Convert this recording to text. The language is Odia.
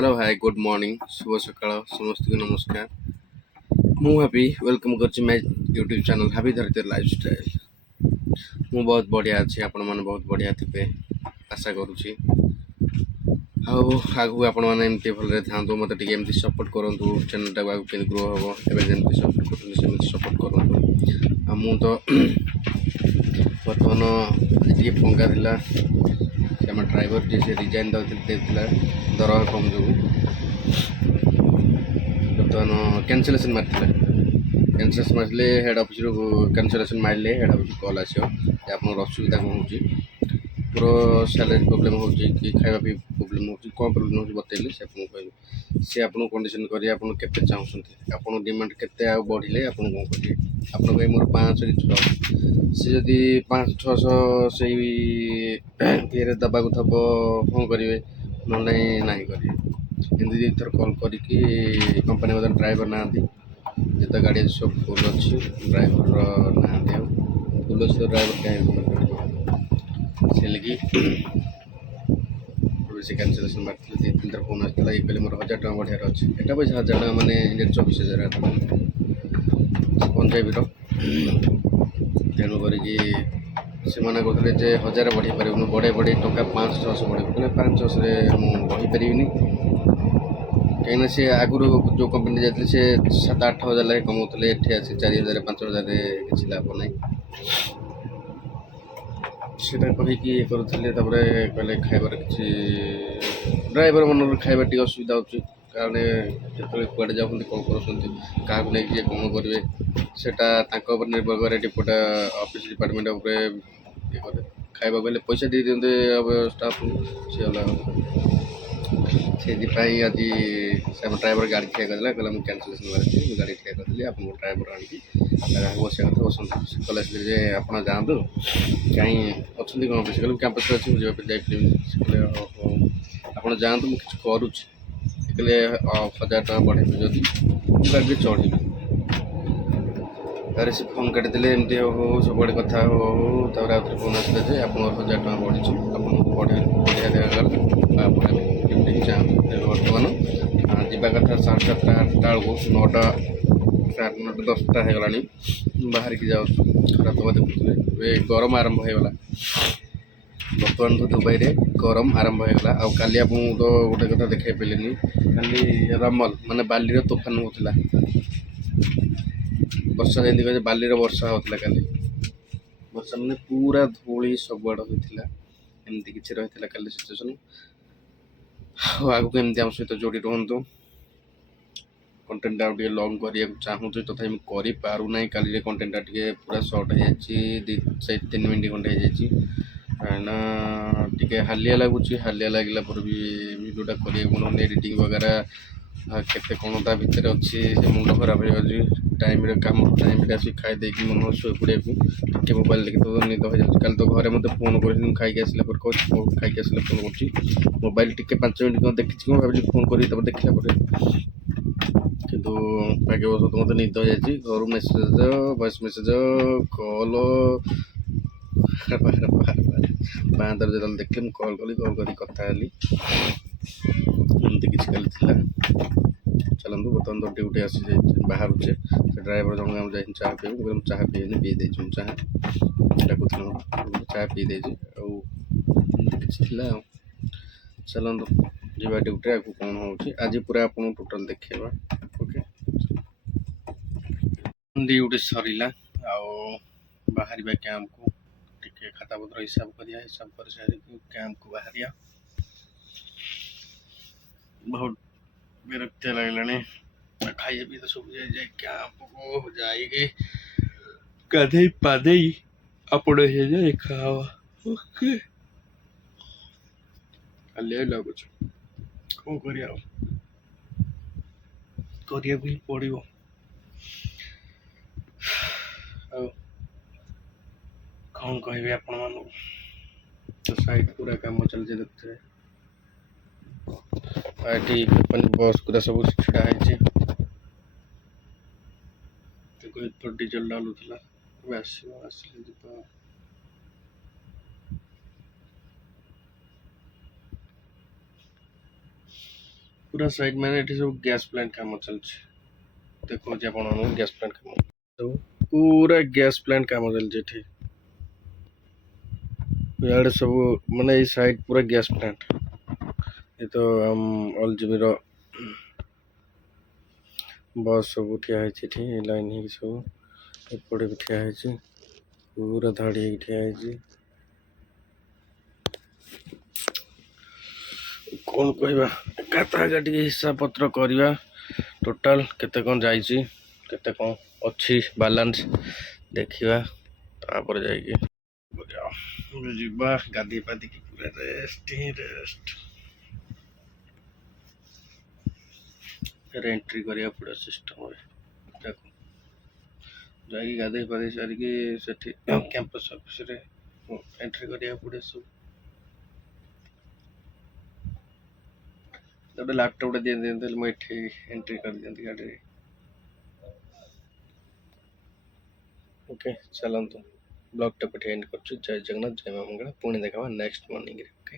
हेलो हाय गुड मॉर्निंग शुभ सकाळ समस्त नमस्कार मु हापी वेलकम करछि मैं यूट्यूब चैनल हापी धरती लाइफस्टाइल मु बहुत बढ़िया अछि आपण माने बहुत बढ़िया थिबे आशा करूछि आउ आगु आपण माने एमती भलरे थांतु मते टिके एमती सपोर्ट करंतु चैनल टा आगु के ग्रो हबो एबे जेमती सपोर्ट करथि सेमती सपोर्ट करंतु मु तो वर्तमान टिके पंगा थिला से हम ड्राइवर जे से रिजाइन देथिला दरह कम जो बर्तमान कैंसलेशन मारथिला कैंसलेशन मारले हेड ऑफिस रो कैंसलेशन मारले हेड ऑफिस कॉल आसियो जे आपन असुविधा कोन होची पूरा सैलरी प्रॉब्लम होची कि खाଇବା भी प्रॉब्लम होची कोन प्रॉब्लम होची बतेले से आपन कहले से आपन कंडीशन करी आपन केते चाहउछंती आपन डिमांड केते आ बढ़िले आपन कोन करिए आपन कहि मोर 5 रि 6 से जदी 5 600 सेही फेरे दबा को थब कोन करिवे न नहीं करिए हिंदी थर कॉल करिकी कंपनी वाला ड्राइवर ना दी जिते गाड़ी सब फुल अच्छी ड्राइवर ना फुल अच्छी तो ड्राइवर कहीं से लगी से कैंसलेशन मारती दी तीन थर फोन आसाला ये कहले मोर 1000 टका बढ़ियार अच्छे एटा पैसा 1000 टका माने 24,000 पंजाबी तेणु करिकी ସେମାନେ କହୁଥିଲେ ଯେ 1000 ବଢ଼େଇ ପାରିବୁନି ବଢ଼େଇ ଟଙ୍କା 500 600 ବଢ଼େଇବୁ କହିଲେ 500 ରେ ମୁଁ ବଢ଼େଇ ପାରିବିନି କାହିଁକିନା ସେ ଆଗରୁ ଯେଉଁ କମ୍ପାନୀ ଯାଇଥିଲେ ସେ 7-8 ହଜାର ଲେଖାଏଁ କମାଉଥିଲେ ଏଠି ଆସି 4,000 5,000ରେ କିଛି ଲାଭ ନାହିଁ ସେଟା କହିକି ଇଏ କରୁଥିଲେ ତାପରେ କହିଲେ ଖାଇବାର କିଛି ଡ୍ରାଇଭର ମାନଙ୍କର ଖାଇବା ଟିକେ ଅସୁବିଧା ହେଉଛି କାରଣ ଯେତେବେଳେ କୁଆଡ଼େ ଯାଉଛନ୍ତି କ'ଣ କରୁଛନ୍ତି କାହାକୁ ନେଇକି ଯିଏ କ'ଣ କରିବେ ସେଟା ତାଙ୍କ ଉପରେ ନିର୍ଭର କରେ ଡିପୋଟା ଅଫିସ୍ ଡିପାର୍ଟମେଣ୍ଟ ଉପରେ ଇଏ କରେ ଖାଇବାକୁ ହେଲେ ପଇସା ଦେଇ ଦିଅନ୍ତେ ଷ୍ଟାଫ୍କୁ ସେ ଅଲଗା ସେଥିପାଇଁ ଆଜି ସେ ଆମ ଡ୍ରାଇଭର ଗାଡ଼ି ଠିଆ କରିଦେଲା କହିଲା ମୁଁ କ୍ୟାନସଲେସନ୍ ମାରିଛି ମୁଁ ଗାଡ଼ି ଠିଆ କରିଦେଲି ଆପଣଙ୍କ ଡ୍ରାଇଭର ଆଣିକି ବସିବା କଥା ବସନ୍ତୁ ସେ କହିଲେ ଆସିଲେ ଯେ ଆପଣ ଯାଆନ୍ତୁ କାହିଁ ଅଛନ୍ତି କ'ଣ ସେ କହିଲେ କ୍ୟାମ୍ପସରେ ଅଛି ମୁଁ ଯିବା ପାଇଁ ଯାଇପାରିବିନି ସେ କହିଲେ ହଉ ଆପଣ ଯାଆନ୍ତୁ ମୁଁ କିଛି କରୁଛି ସେ କହିଲେ 1000 ଟଙ୍କା ବଢ଼େଇବେ ଯଦି ମୁଁ ଗାଡ଼ିରେ ଚଢ଼ିବି ତାପରେ ସେ ଫୋନ୍ କାଟିଦେଲେ ଏମିତି ହଉ ସବୁଆଡ଼େ କଥା ହଉ ତାପରେ ଆଉ ଥରେ ଫୋନ୍ ଆସିଲା ଯେ ଆପଣଙ୍କର 1000 ଟଙ୍କା ବଢ଼ିଛି ଆପଣଙ୍କୁ ବଢ଼ିଆ ଦିଆଗଲା ଆପଣ କେମିତି ଯାଆନ୍ତୁ ଏବେ ବର୍ତ୍ତମାନ ଯିବା କଥା 7:30 8ଟା ବେଳକୁ 9ଟା 9:30 10ଟା ହେଇଗଲାଣି ବାହାରିକି ଯାଉଛୁ ଖରା ତ ଦେଖୁଥିଲେ ଏବେ ଗରମ ଆରମ୍ଭ ହେଇଗଲା ବର୍ତ୍ତମାନ ତ ଦୁବାଇରେ ଗରମ ଆରମ୍ଭ ହେଇଗଲା ଆଉ କାଲି ଆପଣଙ୍କୁ ତ ଗୋଟେ କଥା ଦେଖାଇ ପାରିଲିନି କାଲି ରମଲ ମାନେ ବାଲିର ତୋଫାନ ହେଉଥିଲା ବର୍ଷା ଯେମିତି କହିଲେ ବାଲିର ବର୍ଷା ହେଉଥିଲା କାଲି ବର୍ଷା ମାନେ ପୁରା ଧୂଳି ସବୁଆଡ଼େ ହୋଇଥିଲା ଏମିତି କିଛି ରହିଥିଲା କାଲି ସିଚୁଏସନ୍ ଆଉ ଆଗକୁ ଏମିତି ଆମ ସହିତ ଯୋଡ଼ି ରୁହନ୍ତୁ କଣ୍ଟେଣ୍ଟଟା ଆଉ ଟିକେ ଲଙ୍ଗ୍ କରିବାକୁ ଚାହୁଁଛି ତଥାପି ମୁଁ କରିପାରୁନାହିଁ କାଲିରେ କଣ୍ଟେଣ୍ଟଟା ଟିକେ ପୁରା ସର୍ଟ ହେଇଯାଇଛି 2-3 ମିନିଟ୍ ଖଣ୍ଡେ ହେଇଯାଇଛି କାହିଁକିନା ଟିକେ ହାଲିଆ ଲାଗୁଛି ହାଲିଆ ଲାଗିଲା ପରେ ବି ଭିଡ଼ିଓଟା କରିବାକୁ ନହେଲେ ଏଡ଼ିଟିଂ ବଗେରା କେତେ କ'ଣ ତା ଭିତରେ ଅଛି ସେ ମୁଣ୍ଡ ଖରାପ ହେଇଯାଉଛି ଟାଇମ୍ରେ କାମ ଟାଇମ୍ରେ ଆସିକି ଖାଇ ଦେଇକି ମନ ଶୋଇ ପଡ଼ିବାକୁ ଟିକେ ମୋବାଇଲ୍ ଦେଖି ତ ନିଦ ହେଇଯାଉଛି କାଲି ତ ଘରେ ମୋତେ ଫୋନ୍ କରିଛନ୍ତି ମୁଁ ଖାଇକି ଆସିଲା ପରେ କହୁଛି ଖାଇକି ଆସିଲେ ଫୋନ୍ କରୁଛି ମୋବାଇଲ୍ ଟିକେ 5 ମିନିଟ୍ କ'ଣ ଦେଖିଛି ମୁଁ ଭାବିଲି ଫୋନ୍ କରିବି ତାପରେ ଦେଖିଲା ପରେ କିନ୍ତୁ ଭାଗ୍ୟବଶତଃ ମୋତେ ନିଦ ହେଇଯାଇଛି ଘରୁ ମେସେଜ୍ ଭଏସ୍ ମେସେଜ୍ କଲ୍ ବାହାରେ ଯେତେବେଳେ ଦେଖିଲି ମୁଁ କଲ୍ କରି କଥା ହେଲି ଏମିତି କିଛି କାଲି ଥିଲା ଚାଲନ୍ତୁ ବର୍ତ୍ତମାନ ତ ଡ୍ୟୁଟି ଆସିଯାଇଛି ବାହାରୁଛେ ସେ ଡ୍ରାଇଭର ଜଣକ ଆମେ ଯାଇଛନ୍ତି ଚାହା ପିଇବାକୁ ମୁଁ ଚାହା ପିଇନି ପିଇ ଦେଇଛି ମୁଁ ଚାହା ଡାକୁଥିଲି ଚାହା ପିଇ ଦେଇଛି ଆଉ ଏମିତି କିଛି ଥିଲା ଆଉ ଚାଲନ୍ତୁ ଯିବା ଡ୍ୟୁଟିରେ ଆଗକୁ କ'ଣ ହେଉଛି ଆଜି ପୁରା ଆପଣଙ୍କୁ ଟୋଟାଲ୍ ଦେଖେଇବା ଓକେ ଡ୍ୟୁଟି ସରିଲା ଆଉ ବାହାରିବା କ୍ୟାମ୍ପକୁ ଟିକେ ଖାତାପତ୍ର ହିସାବ କରିବା ହିସାବ କରିସାରିକି କ୍ୟାମ୍ପକୁ ବାହାରିବା ବହୁତ ବିରକ୍ତିଆ ଲାଗିଲାଣି ଖାଇବା ପିଇବା ସବୁ ଯାଇ କ୍ୟାମ୍ପକୁ ଯାଇକି ଗାଧେଇ ପାଧେଇ ଆପଣ ହେଇଯାଏ ଖାଇବା ଓକେ ହାଲିଆ ଲାଗୁଛି କ'ଣ କରିବା ଆଉ କରିବାକୁ ହିଁ ପଡ଼ିବ ଆଉ କ'ଣ କହିବି ଆପଣମାନଙ୍କୁ ତ ସାଇଟ୍ ପୁରା କାମ ଚାଲିଛି ଦେଖୁଥିବେ ଏଠି କମ୍ପାନୀ ବସ୍ ଗୁଡ଼ା ସବୁ ଛିଡ଼ା ହେଇଛି ଏପଟ ଡିଜେଲ ଡାଲୁଥିଲା ଏବେ ଆସିଲେ ଯିବା पूरा साइड मैंने एठी सब गैस प्लांट काम चलछि देखो जे आपण गैस प्लांट काम तो पूरा गैस प्लांट काम चलछि एठी याडे सब माने ई साइड पूरा गैस प्लांट ये तो हम अलजीबी रो बस सब ठिया है एठी लाइन ही सब एपटे भी ठिया है पूरा धाड़ी ही ठिया है कौन कहवा गाता गाटी हिसाब पत्र करवा टोटाल केते कौन जाइछि केते कौन अच्छी बैलेंस देखिवा तापर जाइके जीवा गाधी पाधी की पूरा रेस्ट ही रेस्ट फिर एंट्री करिया पूरा सिस्टम रे देखो जाइए गाधे पाधे सारिके सेठी कैंपस ऑफिस रे एंट्री करिया पड़े सब तब लैपटॉप दिए दिए मैं एंट्री कर दियंती गाड़ी रे ओके चलंतु ब्लॉग टा पे एंड करछु जय जगन्नाथ जय मां मंगला पुणी देखा नेक्स्ट मॉर्निंग रे ओके।